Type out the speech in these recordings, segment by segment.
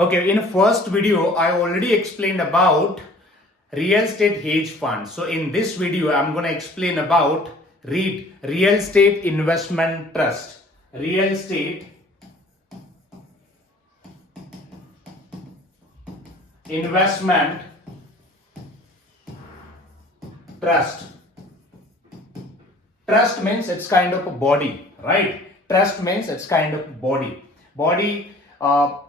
Okay, in first video, I already explained about real estate hedge funds. So in this video, I'm going to explain about REIT, Real Estate Investment Trust. Real Estate Investment Trust. Trust means it's kind of a body, right? Trust means it's kind of body.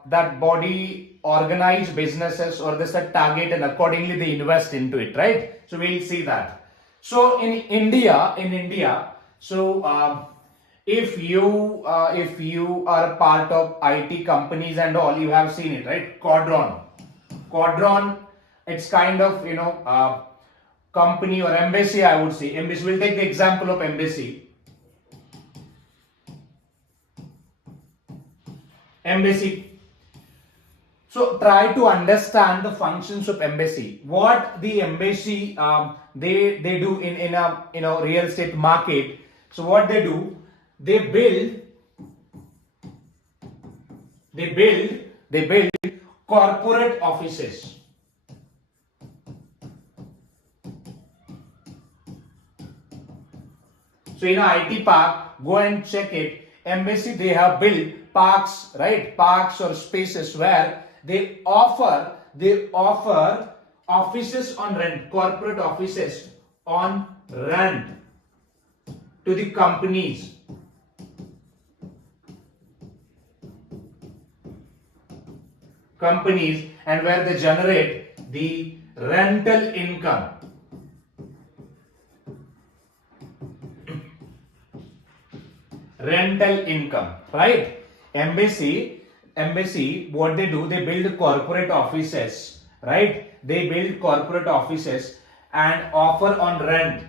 That body organize businesses or this a target and accordingly they invest into it, right? So we'll see that. So in India, so if you are a part of IT companies and all, you have seen it, right? Quadron, it's kind of company or embassy, I would say. Embassy. We'll take the example of embassy. So try to understand the functions of embassy. What the embassy they do in a real estate market. So what they do, they build corporate offices. So in a IT park, go and check it. Embassy, they have built parks, right? Parks or spaces where they offer offices on rent, corporate offices on rent to the companies. And where they generate the rental income. Right? Embassy, what they do, they build corporate offices, right? They build corporate offices and offer on rent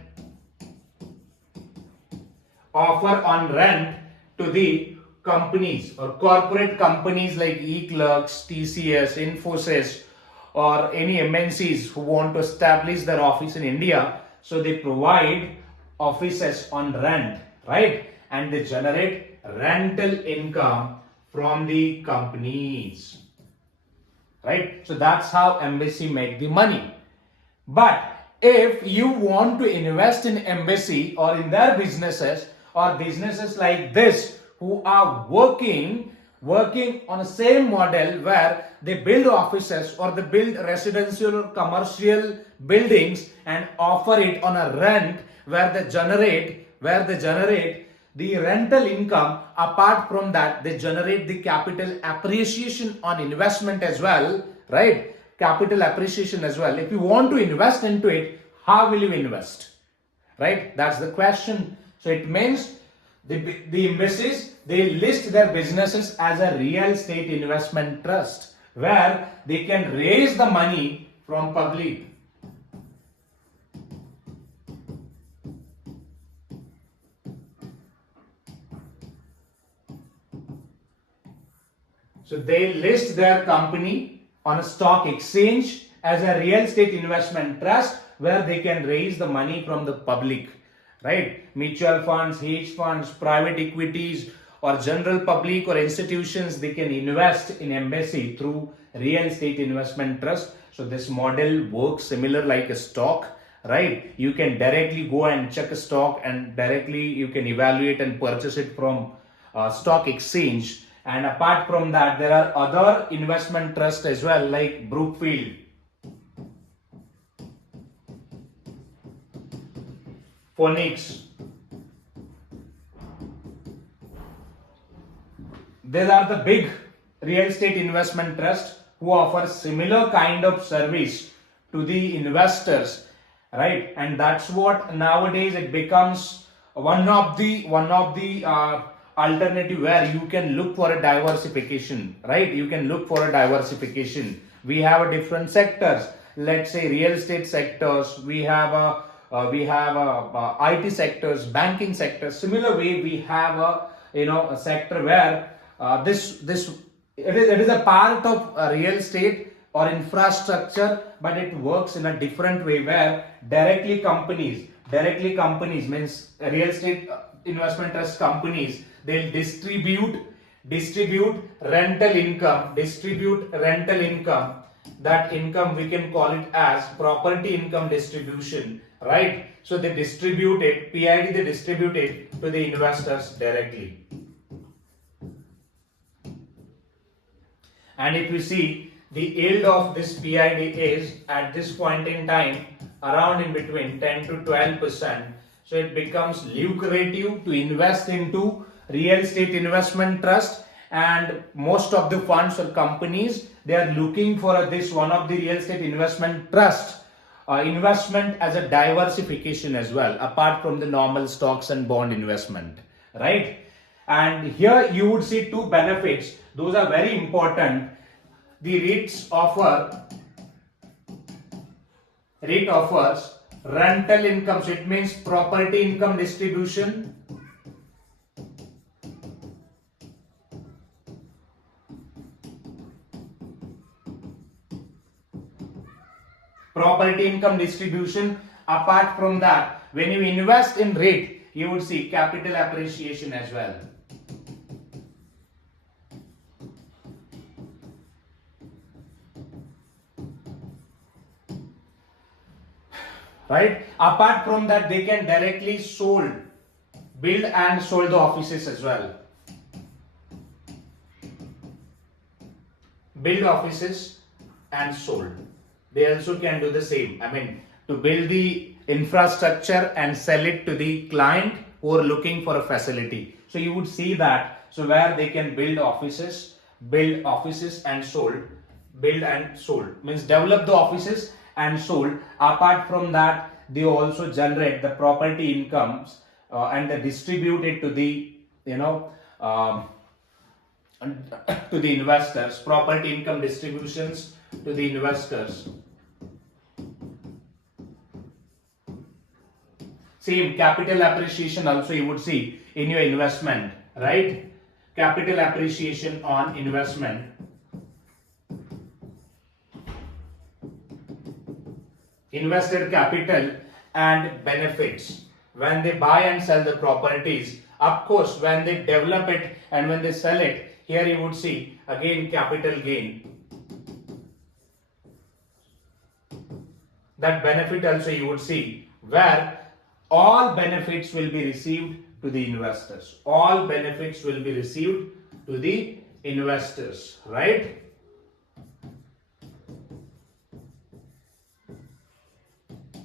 to the companies or corporate companies like eClerx, TCS, Infosys, or any MNCs who want to establish their office in India. So they provide offices on rent, right? And they generate rental income from the companies, right? So that's how embassy make the money. But if you want to invest in embassy or in their businesses or businesses like this who are working on the same model where they build offices or they build residential or commercial buildings and offer it on a rent where they generate the rental income. Apart from that, they generate the capital appreciation on investment as well, right? Capital appreciation as well. If you want to invest into it, how will you invest, right? That's the question. So it means the embassies, they list their businesses as a real estate investment trust where they can raise the money from public. So they list their company on a stock exchange as a real estate investment trust where they can raise the money from the public, right? Mutual funds, hedge funds, private equities, or general public or institutions, they can invest in embassy through real estate investment trust. So this model works similar like a stock, right? You can directly go and check a stock and directly you can evaluate and purchase it from stock exchange. And apart from that, there are other investment trusts as well, like Brookfield, Phoenix. These are the big real estate investment trusts who offer similar kind of service to the investors, right? And that's what nowadays it becomes one of the alternative where you can look for a diversification, right? You can look for a diversification. We have different sectors. Let's say real estate sectors. We have IT sectors, banking sectors. Similar way, we have a sector where it is a part of real estate or infrastructure, but it works in a different way where directly companies means real estate investment trust companies, they'll distribute distribute rental income, that income we can call it as property income distribution, right? So they distribute it, PID they distribute it to the investors directly. And if you see, the yield of this PID is at this point in time around in between 10 to 12%. So it becomes lucrative to invest into real estate investment trust, and most of the funds or companies, they are looking for this one of the real estate investment trust investment as a diversification as well, apart from the normal stocks and bond investment, right? And here you would see two benefits. Those are very important. The REIT offers rental income, so it means property income distribution. Property income distribution. Apart from that, when you invest in REIT, you would see capital appreciation as well. Right? Apart from that, they can directly build and sold the offices as well. Build offices and sold. They also can do the same. I mean, to build the infrastructure and sell it to the client who are looking for a facility. So you would see that. So where they can build offices and sold. Build and sold means develop the offices and sold. Apart from that, they also generate the property incomes and they distribute it to the to the investors. Property income distributions to the investors. Same capital appreciation also you would see in your investment, right? Capital appreciation on investment. Invested capital and benefits when they buy and sell the properties. Of course, when they develop it and when they sell it, here you would see again capital gain. That benefit also you would see, where all benefits will be received to the investors. All benefits will be received to the investors, right?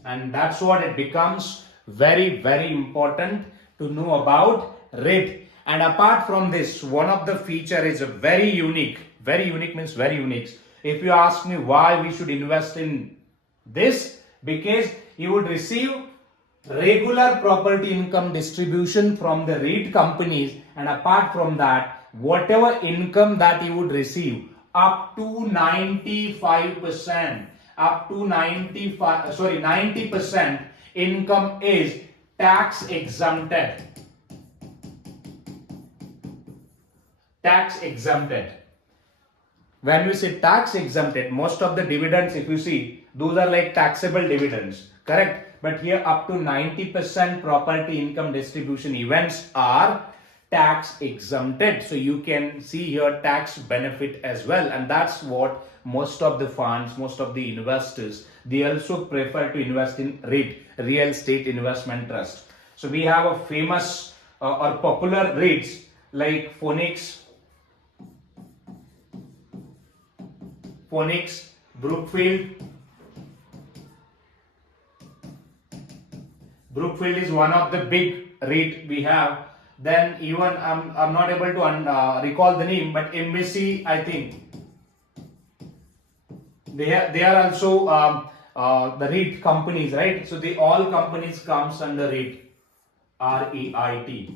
And that's what it becomes very, very important to know about REIT. And apart from this, one of the feature is a very unique means very unique. If you ask me why we should invest in this, because you would receive regular property income distribution from the REIT companies, and apart from that, whatever income that you would receive, up to 90% income is tax exempted. Tax exempted. When we say tax exempted, most of the dividends, if you see, those are like taxable dividends, correct? But here up to 90% property income distribution events are tax exempted. So you can see here tax benefit as well. And that's what most of the funds, most of the investors, they also prefer to invest in REIT, real estate investment trust. So we have a famous or popular REITs like Phoenix, Brookfield. Brookfield is one of the big REIT we have. Then even I'm not able to recall the name, but Embassy, I think they are also the REIT companies, right? So all companies comes under REIT, REIT,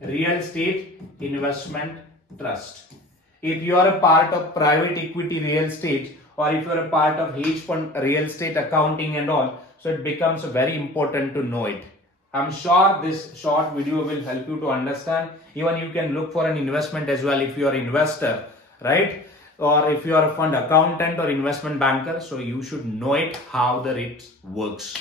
Real Estate Investment Trust. If you are a part of private equity real estate, or if you are a part of hedge fund real estate accounting and all, so it becomes very important to know it. I'm sure this short video will help you to understand. Even you can look for an investment as well if you are an investor, right? Or if you are a fund accountant or investment banker, so you should know it how the REIT works.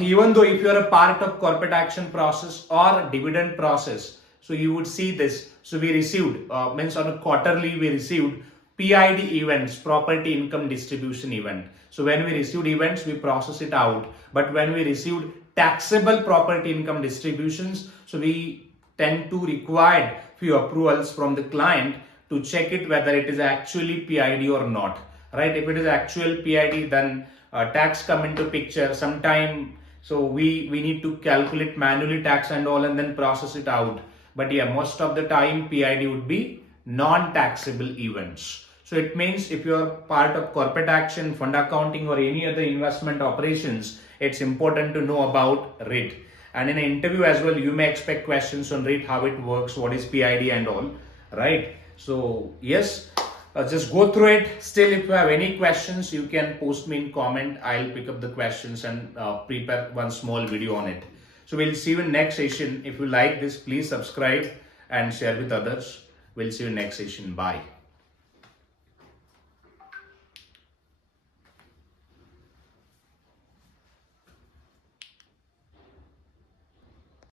Even though if you are a part of corporate action process or dividend process, so you would see this So we received, means on a quarterly we received PID events, property income distribution event. So when we received events, we process it out. But when we received taxable property income distributions, so we tend to require few approvals from the client to check it whether it is actually PID or not. Right? If it is actual PID, then tax come into picture sometime. So we need to calculate manually tax and all and then process it out. But yeah, most of the time PID would be non-taxable events. So it means if you are part of corporate action, fund accounting or any other investment operations, it's important to know about REIT. And in an interview as well, you may expect questions on REIT, how it works, what is PID and all, right? So yes, just go through it. Still, if you have any questions, you can post me in comment. I'll pick up the questions and prepare one small video on it. So we'll see you in next session. If you like this, please subscribe and share with others. We'll see you in next session. Bye.